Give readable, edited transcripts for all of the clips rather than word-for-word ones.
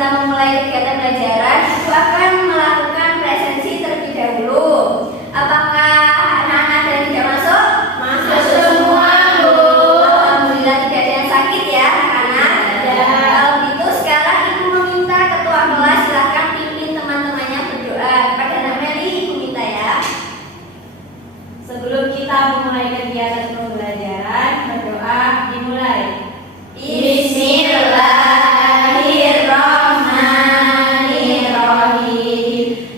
kita memulai kegiatan belajaran, Ibu akan melakukan presensi terlebih dahulu. Apakah anak-anak ada yang tidak masuk? Masuk semua, Bu. Alhamdulillah tidak ada yang sakit ya, anak-anak. Kalau gitu sekarang Ibu meminta ketua kelas silahkan pimpin teman-temannya berdoa. Pada Meli, Ibu minta ya. Sebelum kita memulai kegiatan pembelajaran, berdoa dimulai. Bismillahirrahmanirrahim.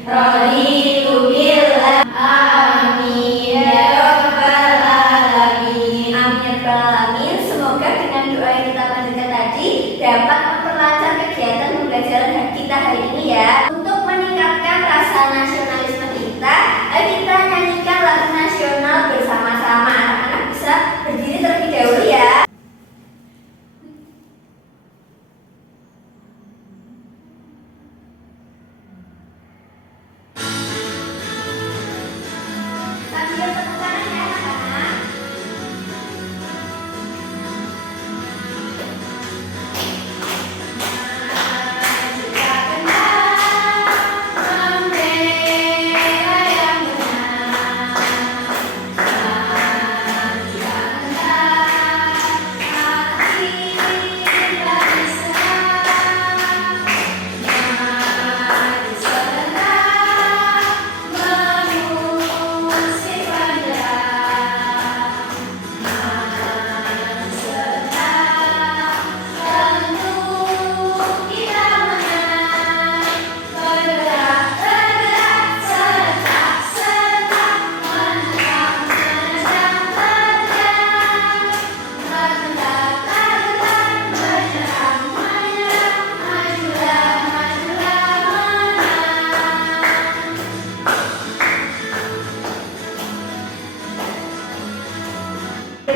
Raditu billah. Amin ya rabbal alamin. Amin ya rabbal alamin. Semoga dengan doa yang kita panjatkan tadi dapat memperlancar kegiatan pembelajaran kita hari ini ya. Untuk meningkatkan rasa nasionalisme kita, ayo kita nyanyikan lagu nasional bersama-sama. Anak-anak bisa berdiri terlebih dahulu ya. Sambil tepuk tangan ya anak-anak.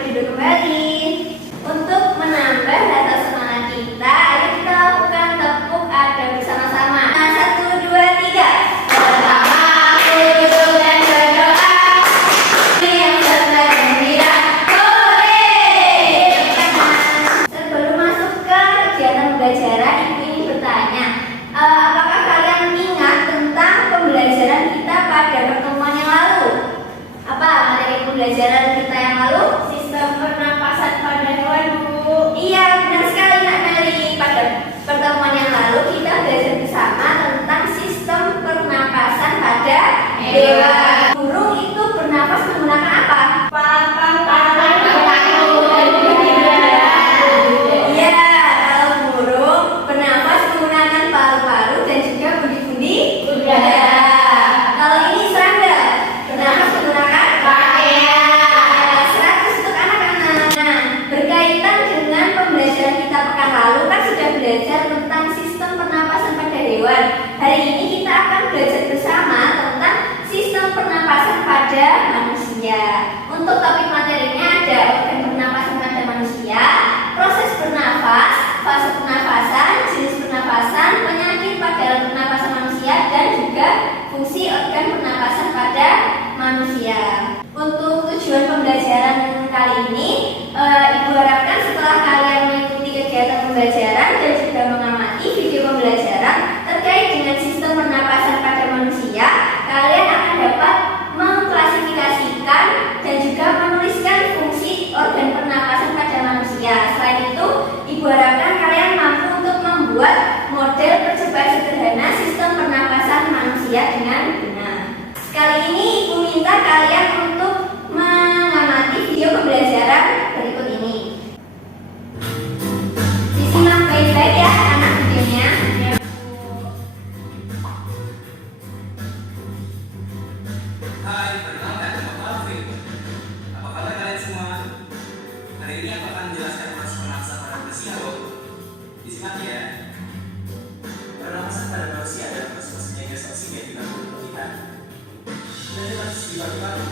Duduk kembali. Untuk menambah rasa semangat kita, ayo kita lakukan tepuk ada bersama-sama. 1, 2, 3. Pertama, duduk dan berdoa. Yang senang gembira, hore! Sebelum masuk ke kegiatan pembelajaran, Ibu ingin bertanya, apakah kalian ingat tentang pembelajaran kita pada pertemuan yang lalu? Apa materi pembelajaran kita yang lalu? Sistem pernapasan pada hewan, Bu. Iya, benar sekali Nak Meli. Pada pertemuan yang lalu kita belajar bersama tentang sistem pernapasan pada hewan. Burung itu bernapas menggunakan apa? Iya, kalau burung bernapas menggunakan paru-paru dan juga bundi-bundi udara. Kalau ini serangga bernapas menggunakan pakaian. 100 untuk anak-anak. Nah, berkaitan dengan pembelajaran kita pekan lalu kan sudah belajar tentang sistem pernapasan pada hewan. Hari ini kita akan belajar bersama tentang sistem pernapasan pada manusia. Untuk topik materinya ada organ pernapasan pada manusia, proses bernafas, fase pernapasan, jenis pernapasan, penyakit pada alat pernapasan manusia, dan juga fungsi organ pernapasan pada manusia. Untuk tujuan pembelajaran kali ini, Ibu harapkan setelah kalian mengikuti kegiatan pembelajaran dan juga mengamati video pembelajaran terkait dengan sistem pernapasan pada manusia, kalian akan dapat mengklasifikasikan dan juga menuliskan fungsi organ pernapasan pada manusia. Selain itu, Ibu harapkan kalian mampu untuk membuat model percobaan sederhana sistem pernapasan manusia dengan benar. Kali ini Ibu minta kalian untuk mengamati video pembelajaran berikut ini. Disimak baik-baik ya anak videonya. Hai, perkenalkan nama Alvin. Apa kabar kalian semua? Hari ini aku akan menjelaskan proses pernapasan pada manusia loh. Disimak ya. Pernapasan pada manusia adalah proses menjaga oksigen di lambung kita. Dan dengan di paru-paru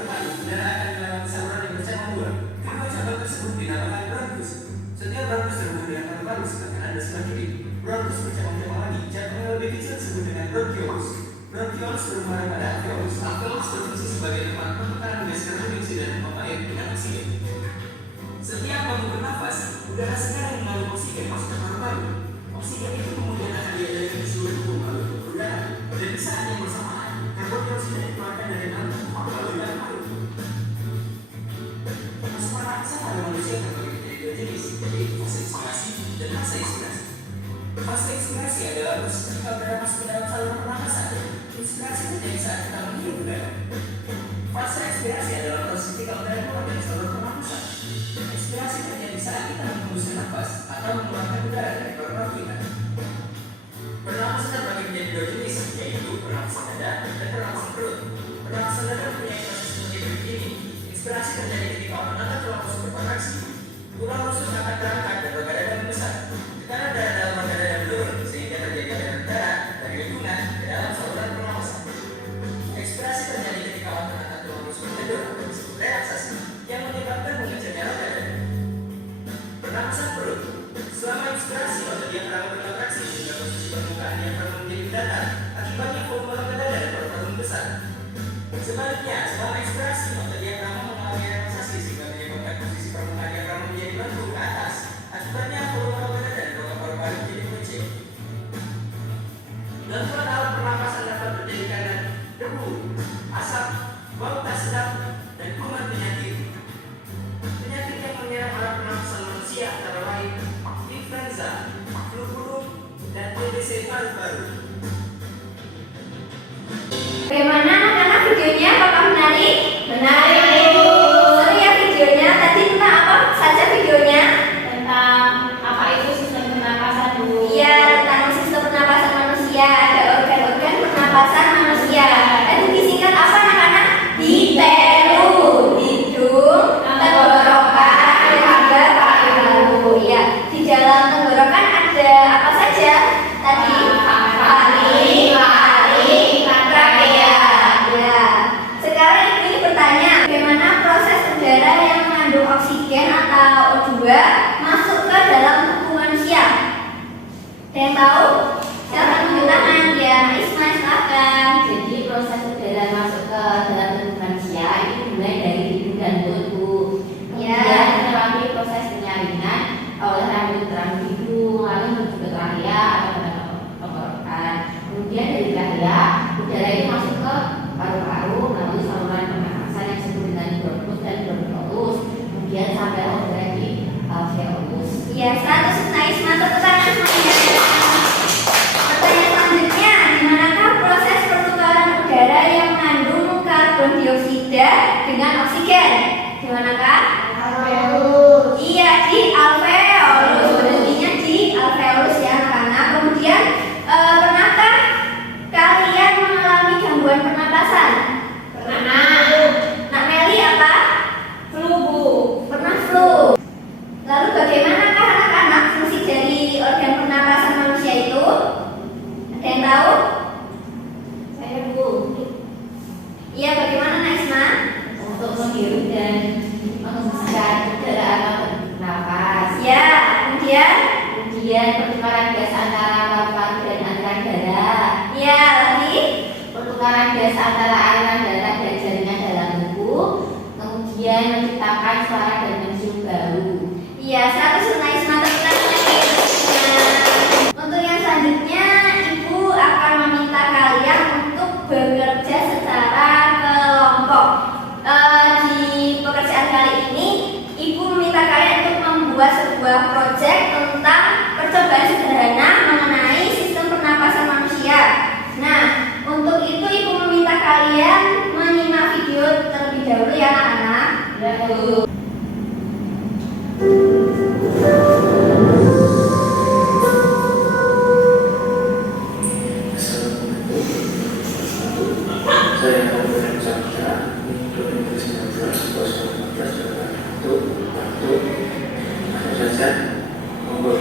paru-paru, udara akan melewati saluran yang bercabang dua. Kedua cabang tersebut dinamakan bronkus. Setiap bronkus terhubung dengan paru-paru, sedangkan ada sebelah kiri. Bronkus bercabang-cabang lagi. Cabang yang lebih kecil disebut dengan bronkiolus. Bronkiolus bermuara pada alveolus. Alveolus berfungsi sebagai tempat pertukaran gas karbondioksid dan pompa air dengan oksigen. Setiap kamu bernafas, udara segar yang mengandung oksigen masuk ke paru-paru. Oksigen itu kemudian akan diedarkan di seluruh tubuh melalui udara. Dan di saat yang bersamaan, karbon dioksida dikeluarkan dari dalam tubuh melalui paru-paru. Asupan pernapasan pada manusia terbagi menjadi dua jenis, yaitu fase ekspirasi dan fase ekspirasi. Fase ekspirasi adalah proses ketika udara masuk ke dalam saluran pernapasan. Inspirasi terjadi saat kita menghirup udara. Fase ekspirasi adalah proses ketika udara keluar dari saluran pernapasan. Ekspirasi terjadi saat kita menghembuskan nafas atau mengeluarkan udara dari paru-paru kita. Pernapasan terbagi menjadi dua jenis, yaitu pernapasan dada dan pernapasan perut. Pernapasan dada mempunyai proses seperti berikut ini. Inspirasi terjadi ketika otot dada tulang rusuk berkontraksi. Tulang rusuk akan terangkat dan rongga dada membesar. Tekanan darah dalam rongga dada menurun sehingga terjadi aliran darah dari lingkungan ke dalam saluran pernapasan. Ekspirasi terjadi ketika otot dada tulang rusuk mengendur atau disebut relaksasi yang menyebabkan mengecilnya rongga dada. Pernapasan perut. Selama inspirasi otot diafragma berkontraksi sehingga posisi permukaan diafragma menjadi datar. Akibatnya volume rongga dada dan paru-paru membesar. Sebaliknya, selama ekspirasi otot diafragma mengalami relaksasi sehingga menyebabkan posisi permukaan diafragma menjadi melengkung ke atas. Akibatnya volume rongga dada dan rongga paru-paru menjadi mengecil. Gangguan alat pernapasan dapat terjadi karena debu, asap, bau tak sedap, dan kuman penyakit. Penyakit yang menyerang alat pernapasan manusia antara lain influenza, flu burung, dan TBC paru-paru. Bagaimana anak-anak videonya? Apakah menarik? Menarik, Bu. Seru ya videonya. Tadi tentang apa saja videonya? Tentang apa itu sistem pernapasan, Bu? Iya, tentang sistem pernapasan manusia. Ada organ-organ pernapasan manusia. Tadi disingkat apa anak-anak? Difteri, hidung, tenggorokan, dan juga paru-paru. Ya, di dalam tenggorokan ada apa saja? Tadi faring, trakea. Ya. Sekarang ini bertanya, bagaimana proses udara yang mengandung oksigen atau O2 masuk ke dalam tubuh manusia? Ada yang tahu? Silakan tunjuk tangan. Ya, Isma, silakan. Jadi proses udara masuk ke dalam tubuh manusia itu mulai dari hidung dan mulut, Bu. Ya. Kemudian melalui proses penyaringan oleh rambut rambut hidung, lalu menuju ke trachea atau tenggorokan. Kemudian dari trachea, udara itu masuk ke paru-paru melalui saluran pernapasan yang disebut dengan bronkus dan bronkiolus. Kemudian sampai udara di alveolus. Ya, 100 nah Isma, tepuk tangan semuanya. Pertanyaan selanjutnya, di manakah proses pertukaran udara yang mengandung karbon dioksida dengan oksigen? Di manakah? Alveolus. Iya, di alveolus. Berhentinya di alveolus ya anak-anak. Kemudian pernahkah kalian mengalami gangguan pernapasan? Pernah. Nak Meli apa? Flu, Bu. Pernah flu. Lalu bagaimanakah anak-anak fungsi dari organ pernapasan manusia itu? Ada yang tahu? Saya, Bu. Iya, bagaimana Naisma? Untuk menghirup dan menghembuskan udara atau bernafas. Ya, kemudian? Kemudian pertukaran gas antara paru-paru dan aliran darah. Ya, lagi? Pertukaran gas antara aliran darah dan jaringan dalam tubuh. Kemudian menciptakan suara dan mencium bau. Iya, 100 Naisma, tepuk tangan lagi. Nah, untuk yang selanjutnya, Ibu akan meminta kalian untuk bekerja secara kelompok. Di pekerjaan kali ini, Ibu meminta kalian untuk membuat sebuah proyek tentang percobaan sederhana mengenai sistem pernapasan manusia. Nah, untuk itu Ibu meminta kalian menyimak video terlebih dahulu ya anak-anak. Ya, Bu. Saya akan berikan saja untuk Inggris 19 waktu ada saja monggo.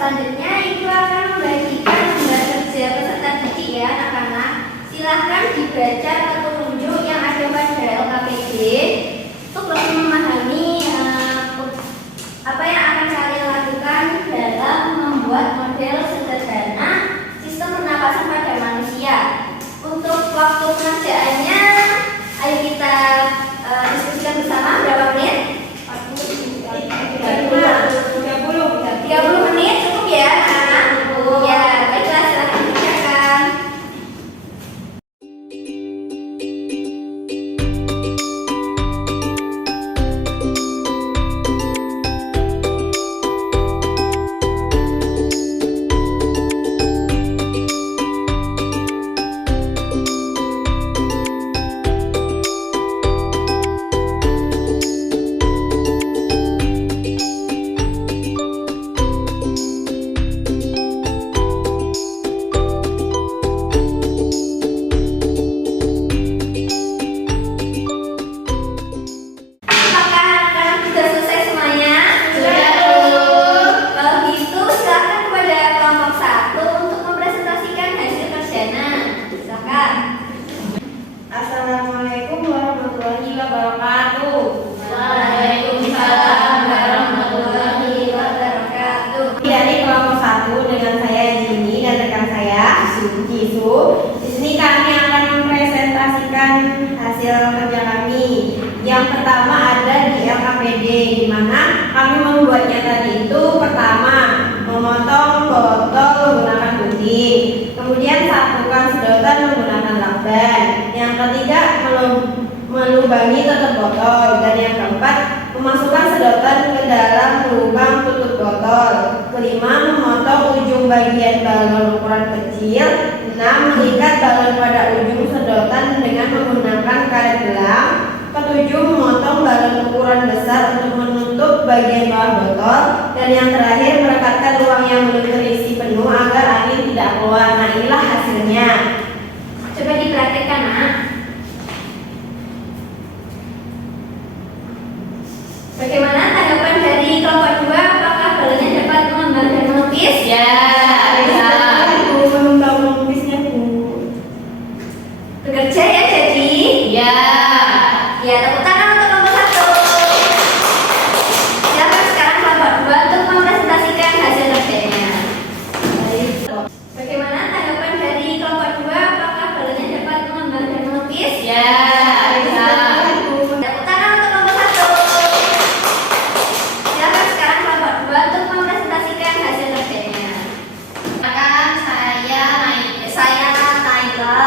Selanjutnya Ibu akan membagikan lembar kerja peserta didik ya anak-anak. Silahkan dibaca petunjuk yang ada pada LKPD untuk lebih memahami apa yang akan kalian lakukan dalam membuat model sederhana sistem pernapasan pada manusia. Untuk waktu pengerjaannya, ayo kita diskusikan bersama berapa menit? 30 menit cukup ya anak-anak? Ya, baiklah silahkan dikerjakan. Assalamualaikum warahmatullahi wabarakatuh. Waalaikumsalam warahmatullahi wabarakatuh. Dari kelompok 1 dengan saya Jini dan rekan saya Jisu. Di sini kami akan mempresentasikan hasil kerja kami. Yang pertama ada di LKPD, di mana kami membuatnya tadi itu pertama memotong botol menggunakan gunting, kemudian satukan sedotan menggunakan lakban, yang ketiga melubangi tutup botol, dan yang keempat memasukkan sedotan ke dalam lubang tutup botol, kelima memotong ujung bagian balon ukuran kecil, 6 mengikat balon pada ujung sedotan dengan menggunakan karet gelang, ketujuh memotong balon ukuran besar untuk menutup bagian bawah botol, dan yang terakhir merekatkan ruang yang belum terisi penuh agar angin tidak keluar. Nah, inilah hasilnya. Coba dipraktikkan, Nak. Bagaimana tanggapan dari kelompok 2? Apakah balonnya dapat mengembang dan melukis? Ya, bisa. Bu, mengembang melukisnya, Bu. Bekerja ya jadi? Ya. Ya, tepuk tangan untuk kelompok 1. Silakan sekarang kelompok 2 untuk mempresentasikan hasil kerjanya. Baik. Bagaimana tanggapan dari kelompok 2? Apakah balonnya dapat mengembang dan melukis? Ya, bisa. Tepuk tangan untuk kelompok 1. Silakan sekarang kelompok 2 untuk mempresentasikan hasil kerjanya. Silakan saya Naila,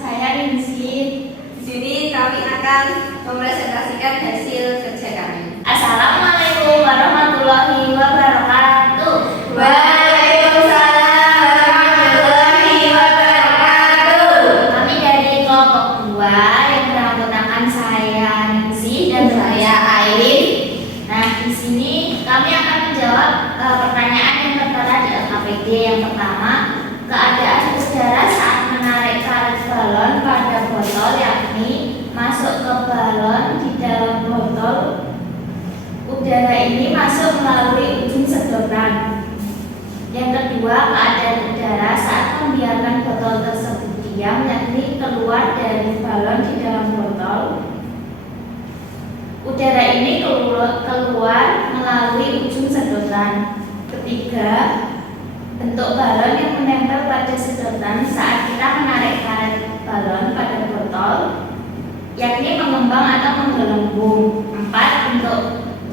saya Rinsi. Di sini kami akan mempresentasikan hasil kerja kami. Assalamualaikum warahmatullahi wabarakatuh. Waalaikumsalam warahmatullahi wabarakatuh. Kami dari kelompok 2 yang beranggotakan saya Rinsi dan saya Airin. Nah, di sini kami akan menjawab pertanyaan yang tertera di LKPD. Yang pertama, keadaan udara saat menarik karet balon pada botol, yakni masuk ke balon di dalam botol. Udara ini masuk melalui ujung sedotan. Yang kedua, keadaan udara saat membiarkan botol tersebut diam, yakni keluar dari balon di dalam botol. Udara ini keluar melalui ujung sedotan. Ketiga, bentuk balon yang menempel pada sedotan saat kita menarik karet balon pada botol, yakni mengembang atau menggelembung. 4. Bentuk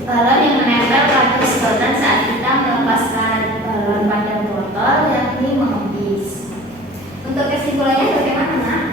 balon yang menempel pada sedotan saat kita melepas karet balon pada botol, yakni mengempis. Untuk kesimpulannya bagaimana, Nak?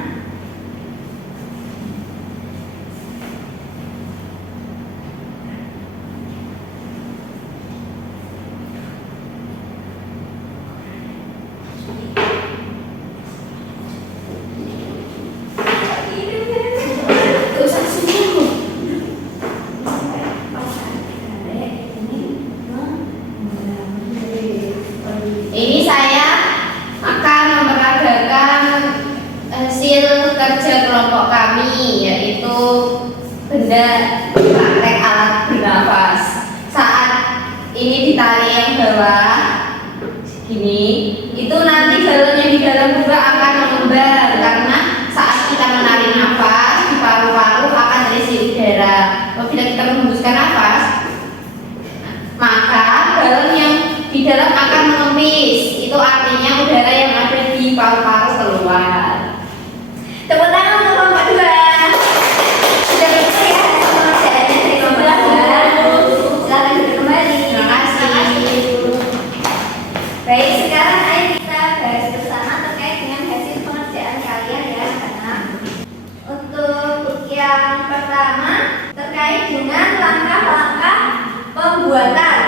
kerja kelompok kami, yaitu benda praktek alat bernafas. Saat ini ditarik yang bawah gini, itu nanti balon yang di dalam juga akan mengembang karena saat kita menarik nafas di paru-paru akan terisi udara. Apabila kita menghembuskan nafas, maka balon yang di dalam akan mengempis. Itu artinya udara yang ada di paru-paru keluar. Tepuk tangan untuk kelompok 2. Sudah betul ya pengerjaannya dari kelompok 2. Silakan duduk kembali. Terima kasih. Baik, sekarang ayo kita bahas bersama terkait dengan hasil pengerjaan kalian ya anak-anak. Untuk yang pertama terkait dengan langkah-langkah pembuatan.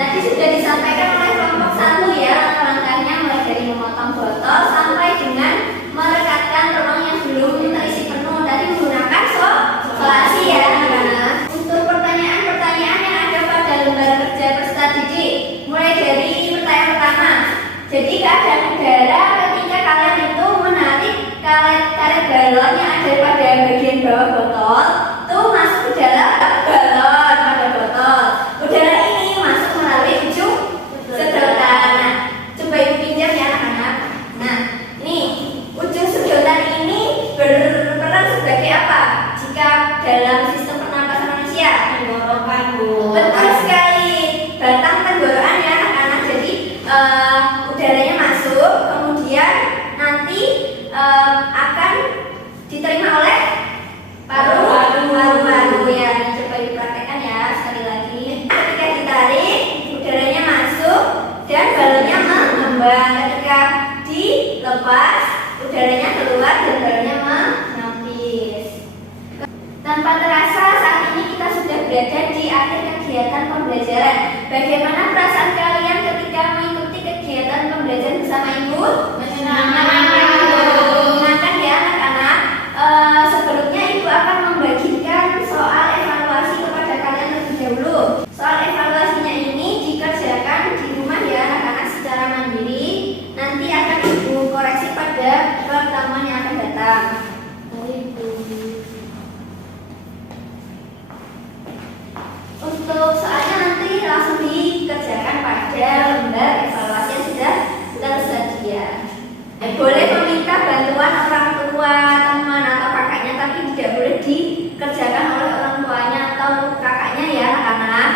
Tadi sudah disampaikan oleh kelompok 1 ya, langkah-langkahnya mulai dari memotong botol sampai dengan merekatkan ruang yang belum terisi penuh. Tadi menggunakan solasi ya anak-anak. Untuk pertanyaan-pertanyaan yang ada pada lembar kerja peserta didik, mulai dari pertanyaan pertama. Jadi keadaan udara ketika kalian itu menarik karet balon yang ada pada bagian bawah botol itu masuk ke dalam balon pada botol. Udara ini masuk melalui ujung sedotan. Nah, coba ibu pinjam ya anak-anak. Nah, ini ujung sedotan ini berperan sebagai apa? Jika dalam sistem pernapasan manusia, Tenggorokan, Bu. betul sekali, batang tenggorokan ya anak-anak. Jadi udaranya masuk, kemudian nanti akan diterima oleh paru-paru ya. Coba dipraktekkan ya sekali lagi. Ketika ditarik, udaranya masuk dan balonnya mengembang. Ketika dilepas, udaranya keluar dan balonnya menepis. Tanpa terasa saat ini kita sudah berada di akhir kegiatan pembelajaran. Bagaimana perasaan kalian ketika mengikuti kegiatan pembelajaran bersama ibu? Menyenangkan ya anak-anak. Sebelumnya ibu akan membagikan soal evaluasi kepada kalian terlebih dahulu. Soal evaluasinya ini dikerjakan di rumah ya anak-anak secara mandiri. Nanti akan ibu koreksi pada pertemuan yang akan datang. Untuk soalnya nanti langsung dikerjakan pada lembar evaluasi yang sudah tersedia. Boleh meminta bantuan orang tua, teman atau kakaknya, tapi tidak boleh dikerjakan oleh orang tuanya atau kakaknya ya anak-anak.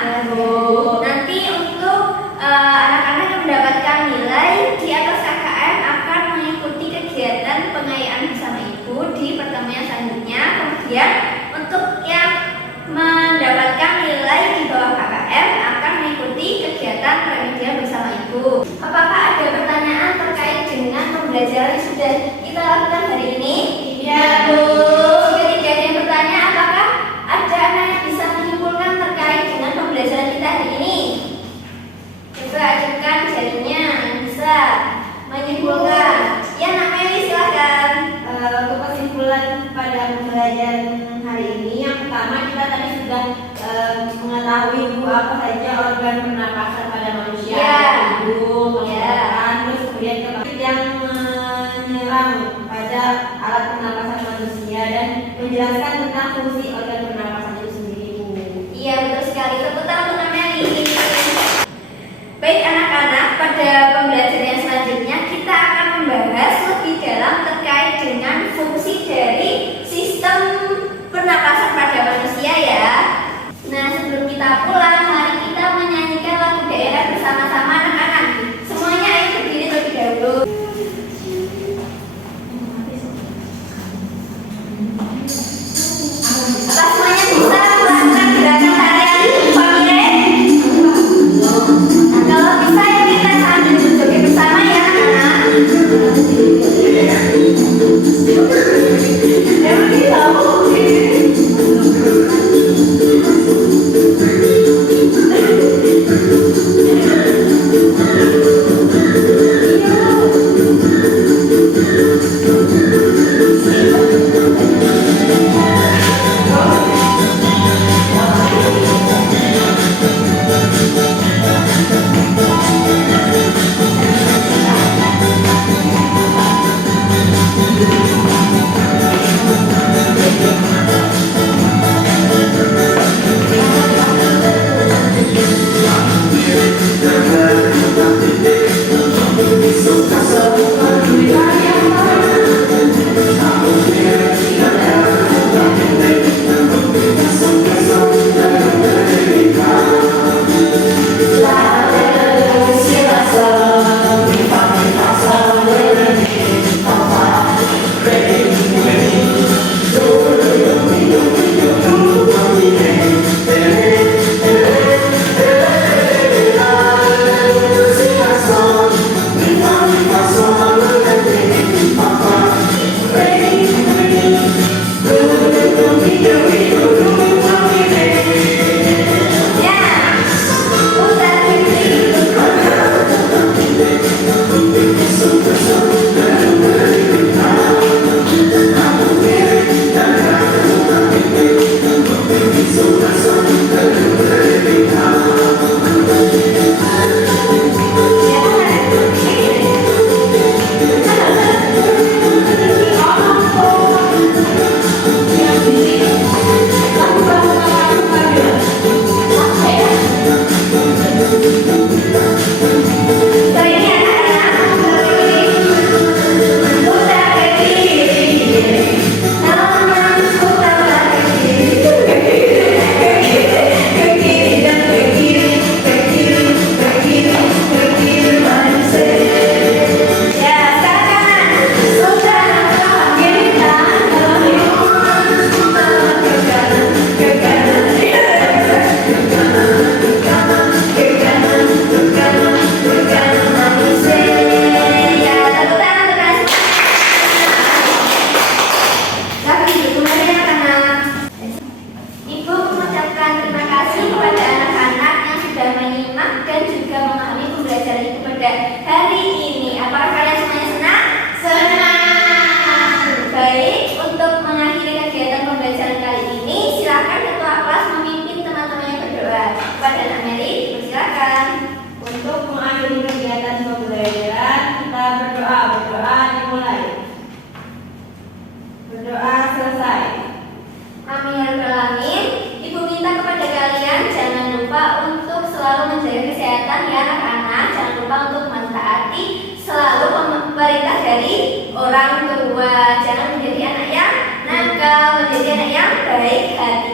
Nanti untuk anak-anak yang mendapatkan nilai di atas KKM akan mengikuti kegiatan pengayaan bersama ibu di pertemuan selanjutnya. Kemudian untuk yang mendapatkan nilai di bawah KKM akan mengikuti kegiatan remedial bersama ibu. Apakah ada pertanyaan terkait dengan pembelajaran yang sudah kita lakukan hari ini? Ya, Bu. Jika tidak ada yang bertanya, apakah ada anak yang bisa menyimpulkan terkait dengan pembelajaran kita hari ini? Coba ajukan jarinya yang bisa menyimpulkan. Ya, namanya silakan. Untuk kesimpulan pada pembelajaran hari ini, yang pertama kita tadi sudah mengetahui Bu apa saja organ pernapasan pada manusia, Ya. hidung, Ya. tenggorokan, terus kemudian kebakit yang menyerang pada alat pernapasan manusia dan menjelaskan tentang fungsi organ pernapasan itu sendiri, Bu. Iya, betul sekali. Tepuk tangan untuk Meli. Baik anak-anak, pada pembelajaran yang selanjutnya kita akan membahas lebih dalam terkait dengan fungsi dari sistem pernapasan pada manusia ya. Nah, sebelum kita pulang, mari kita menyanyikan lagu daerah bersama-sama anak-anak. Semuanya ayo berdiri terlebih dahulu. Apa nih anak-anak, jangan lupa untuk mentaati selalu perintah dari orang tua. Jangan menjadi anak yang nakal, menjadi anak yang baik hati.